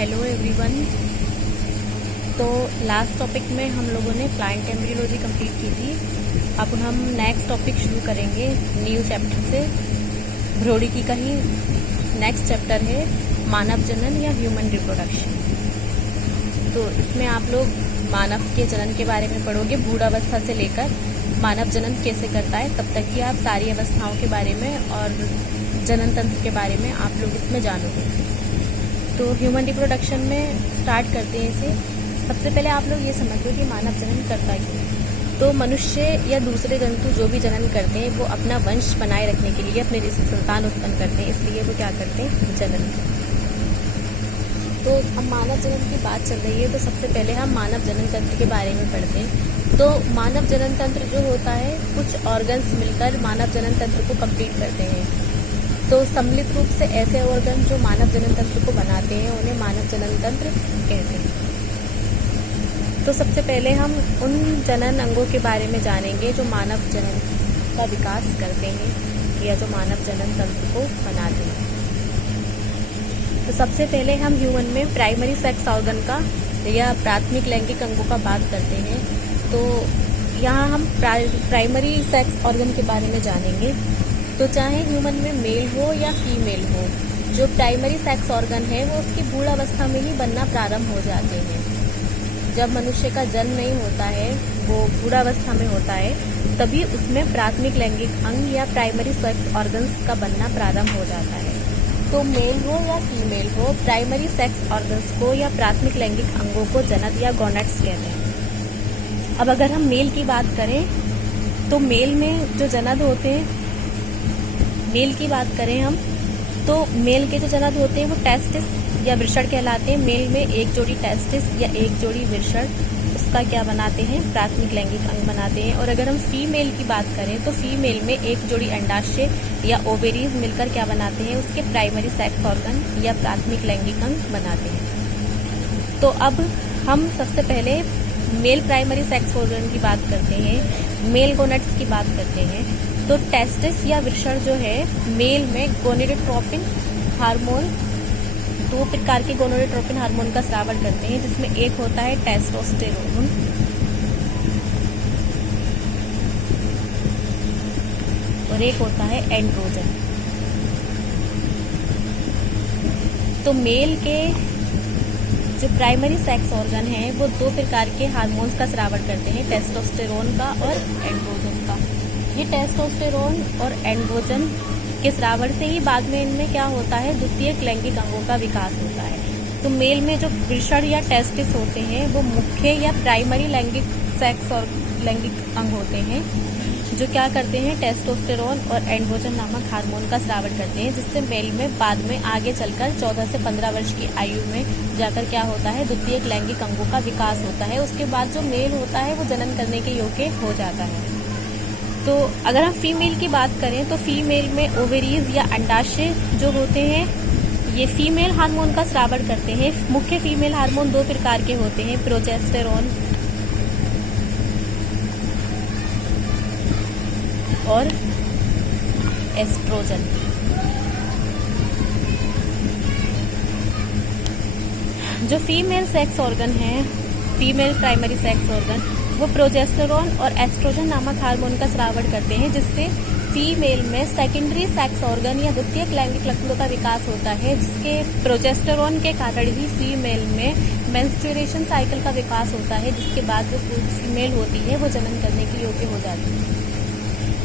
Hello everyone. तो last topic में हम लोगों ने प्लांट एम्ब्रियोलॉजी कंप्लीट की थी। अब हम नेक्स्ट टॉपिक शुरू करेंगे न्यू चैप्टर से। भ्रूणिकी का ही नेक्स्ट चैप्टर है मानव जनन या ह्यूमन रिप्रोडक्शन। तो इसमें आप लोग मानव के जनन के बारे में पढ़ोगे, भ्रूणावस्था से लेकर मानव जनन कैसे करता है तब तक कि आप सारी अवस्थाओं के बारे में और जनन तंत्र के बारे में आप लोग इसमें जानोगे। तो ह्यूमन रिप्रोडक्शन में स्टार्ट करते हैं इसे। सबसे पहले आप लोग ये समझ लो कि मानव जनन करता क्यों। तो मनुष्य या दूसरे जंतु जो भी जनन करते हैं वो अपना वंश बनाए रखने के लिए अपने जैसे संतान उत्पन्न करते हैं, इसलिए वो क्या करते हैं, जनन। तो अब मानव जनन की बात चल रही है तो सबसे पहले हम मानव जनन तंत्र के बारे में पढ़ते हैं। तो मानव जनन तंत्र जो होता है, कुछ ऑर्गन्स मिलकर मानव जनन तंत्र को कंप्लीट करते हैं। तो सम्मिलित रूप से ऐसे ऑर्गन जो मानव जनन तंत्र को बनाते हैं उन्हें मानव जनन तंत्र कहते हैं। तो सबसे पहले हम उन जनन अंगों के बारे में जानेंगे जो मानव जनन का विकास करते हैं या जो मानव जनन तंत्र को बनाते हैं। तो सबसे पहले हम ह्यूमन में प्राइमरी सेक्स ऑर्गन का या प्राथमिक लैंगिक अंगों का बात करते हैं। तो यहाँ हम प्राइमरी सेक्स ऑर्गन के बारे में जानेंगे। तो चाहे ह्यूमन में मेल हो या फीमेल हो, जो प्राइमरी सेक्स ऑर्गन है वो उसकी भ्रूणावस्था में ही बनना प्रारंभ हो जाते हैं। जब मनुष्य का जन्म नहीं होता है, वो भ्रूणावस्था में होता है, तभी उसमें प्राथमिक लैंगिक अंग या प्राइमरी सेक्स ऑर्गन्स का बनना प्रारंभ हो जाता है। तो मेल हो या फीमेल हो, प्राइमरी सेक्स ऑर्गन्स को या प्राथमिक लैंगिक अंगों को जनन या गोनेड्स कहते हैं। अब अगर हम मेल की बात करें तो मेल में जो जनन होते हैं, मेल की बात करें हम तो मेल के जो जनन होते हैं वो टेस्टिस या वृषण कहलाते हैं। मेल में एक जोड़ी टेस्टिस या एक जोड़ी वृषण उसका क्या बनाते हैं, प्राथमिक लैंगिक अंग बनाते हैं। और अगर हम फीमेल की बात करें तो फीमेल में एक जोड़ी अंडाशय या ओवेरीज मिलकर क्या बनाते हैं, उसके प्राइमरी सेक्स ऑर्गन या प्राथमिक लैंगिक अंग बनाते हैं। तो अब हम सबसे पहले मेल प्राइमरी सेक्स ऑर्गन की बात करते हैं, मेल गोनेड्स की बात करते हैं। तो टेस्टिस या वृषण जो है, मेल में गोनेडोट्रोपिन हार्मोन, दो प्रकार के गोनेडोट्रोपिन हार्मोन का स्रावन करते हैं, जिसमें एक होता है टेस्टोस्टेरोन और एक होता है एंड्रोजन। तो मेल के जो प्राइमरी सेक्स ऑर्गन है वो दो प्रकार के हार्मोन्स का स्रावन करते हैं, टेस्टोस्टेरोन का और एंड्रोजन का। ये टेस्टोस्टेरोन और एंड्रोजन के स्रावन से ही बाद में इनमें क्या होता है, द्वितीयक लैंगिक अंगों का विकास होता है। तो मेल में जो वृषण या टेस्टिस होते हैं वो मुख्य या प्राइमरी लैंगिक सेक्स और लैंगिक अंग होते हैं, जो क्या करते हैं, टेस्टोस्टेरोन और एंड्रोजन नामक हार्मोन का स्रावन करते हैं, जिससे मेल में बाद में आगे चलकर 14 से 15 वर्ष की आयु में जाकर क्या होता है, द्वितीयक लैंगिक अंगों का विकास होता है। उसके बाद जो मेल होता है वो जनन करने के योग्य हो जाता है। तो अगर हम फीमेल की बात करें तो फीमेल में ओवेरीज या अंडाशय जो होते हैं ये फीमेल हार्मोन का स्रावन करते हैं। मुख्य फीमेल हार्मोन दो प्रकार के होते हैं, प्रोजेस्टेरोन और एस्ट्रोजन। जो फीमेल सेक्स ऑर्गन है, फीमेल प्राइमरी सेक्स ऑर्गन, वो प्रोजेस्टेरोन और एस्ट्रोजन नामक हार्मोन का स्रावन करते हैं, जिससे फीमेल में सेकेंडरी सेक्स ऑर्गन या द्वितीयक लैंगिक अंगों का विकास होता है, जिसके प्रोजेस्टेरोन के कारण ही फीमेल में मेंस्ट्रुएशन साइकिल का विकास होता है, जिसके बाद जो फीमेल होती है वो जनन करने के योग्य हो जाती है।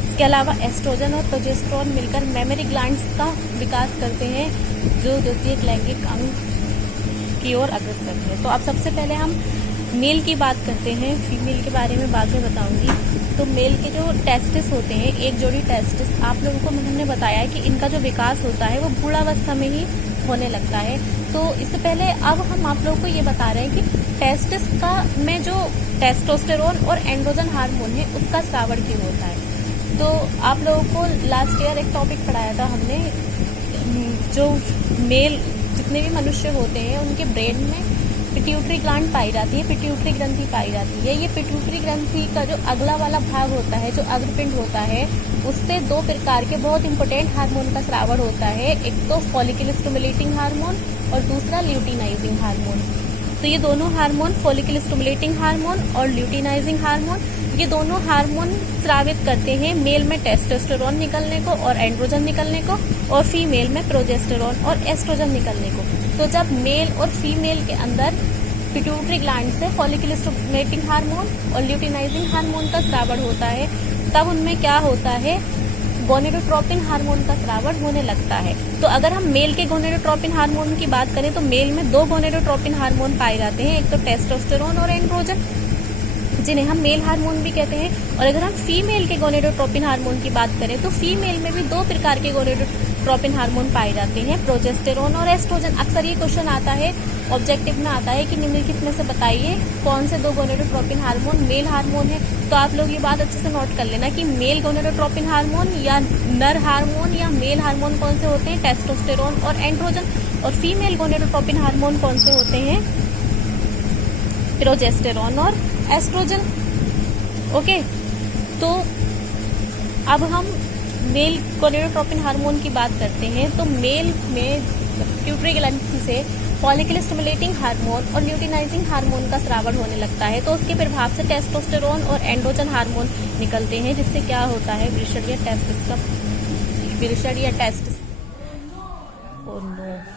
इसके अलावा एस्ट्रोजन और प्रोजेस्टेरोन मिलकर मेमरी ग्लैंड्स का विकास करते हैं, जो द्वितीयक लैंगिक अंग की ओर अग्रसर करते हैं। तो अब सबसे पहले हम मेल की बात करते हैं, फीमेल के बारे में बाद में बताऊंगी। तो मेल के जो टेस्टिस होते हैं, एक जोड़ी टेस्टिस, आप लोगों को हमने बताया है कि इनका जो विकास होता है वो भ्रूणावस्था में ही होने लगता है। तो इससे पहले अब हम आप लोगों को ये बता रहे हैं कि टेस्टिस का में जो टेस्टोस्टेरोन और एंड्रोजन हार्मोन है उसका स्रावन क्यों होता है। तो आप लोगों को लास्ट ईयर एक टॉपिक पढ़ाया था हमने, जो मेल जितने भी मनुष्य होते हैं उनके ब्रेन में पिट्यूटरी ग्लैंड पाई जाती है, पिट्यूटरी ग्रंथि पाई जाती है। ये पिट्यूटरी ग्रंथि का जो अगला वाला भाग होता है, जो अग्रपिंड होता है, उससे दो प्रकार के बहुत इंपॉर्टेंट हार्मोन का स्रावण होता है। एक तो फॉलिकल स्टिमुलेटिंग हार्मोन और दूसरा ल्यूटिनाइजिंग हार्मोन। तो ये दोनों हार्मोन, फॉलिकल स्टिमुलेटिंग हार्मोन और ल्यूटिनाइजिंग हार्मोन, ये दोनों हार्मोन स्रावित करते हैं मेल में टेस्टोस्टेरोन निकलने को और एंड्रोजन निकलने को, और फीमेल में प्रोजेस्टेरोन और एस्ट्रोजन निकलने को। तो जब मेल और फीमेल के अंदर पिट्यूटरी ग्लैंड से फॉलिकल स्टिमुलेटिंग हार्मोन और ल्यूटिनाइजिंग हार्मोन का स्रावण होता है, तब उनमें क्या होता है, गोनेडोट्रोपिन हार्मोन का स्रावण होने लगता है। तो अगर हम मेल के गोनेडोट्रोपिन हार्मोन की बात करें तो मेल में दो गोनेडोट्रोपिन हार्मोन पाए जाते हैं, एक तो टेस्टोस्टेरोन और एंड्रोजन, जिन्हें हम मेल हार्मोन भी कहते हैं। और अगर हम फीमेल के गोनेडोट्रोपिन हार्मोन की बात करें तो फीमेल में भी दो प्रकार के गोनेडोट्रोपिन हार्मोन पाए जाते हैं, प्रोजेस्टेरोन और एस्ट्रोजन। अक्सर ये क्वेश्चन आता है, ऑब्जेक्टिव में आता है कि निम्नलिखित में से बताइए कौन से दो गोनेडोट्रोपिन हार्मोन मेल हार्मोन है। तो आप लोग ये बात अच्छे से नोट कर लेना कि मेल गोनेडोट्रोपिन हार्मोन या नर हार्मोन या मेल हार्मोन कौन से होते हैं, टेस्टोस्टेरोन और एंड्रोजन, और फीमेल गोनेडोट्रोपिन हार्मोन कौन से होते हैं, प्रोजेस्टेरोन और एस्ट्रोजन। ओके, तो अब हम मेल गोनेडोट्रोपिन हार्मोन की बात करते हैं। तो मेल में पिट्यूटरी ग्लैंड से फॉलिकल स्टिमुलेटिंग हार्मोन और ल्यूटिनाइजिंग हार्मोन का स्रावण होने लगता है, तो उसके प्रभाव से टेस्टोस्टेरोन और एंड्रोजन हार्मोन निकलते हैं, जिससे क्या होता है, वृषण या टेस्टिस। Oh no.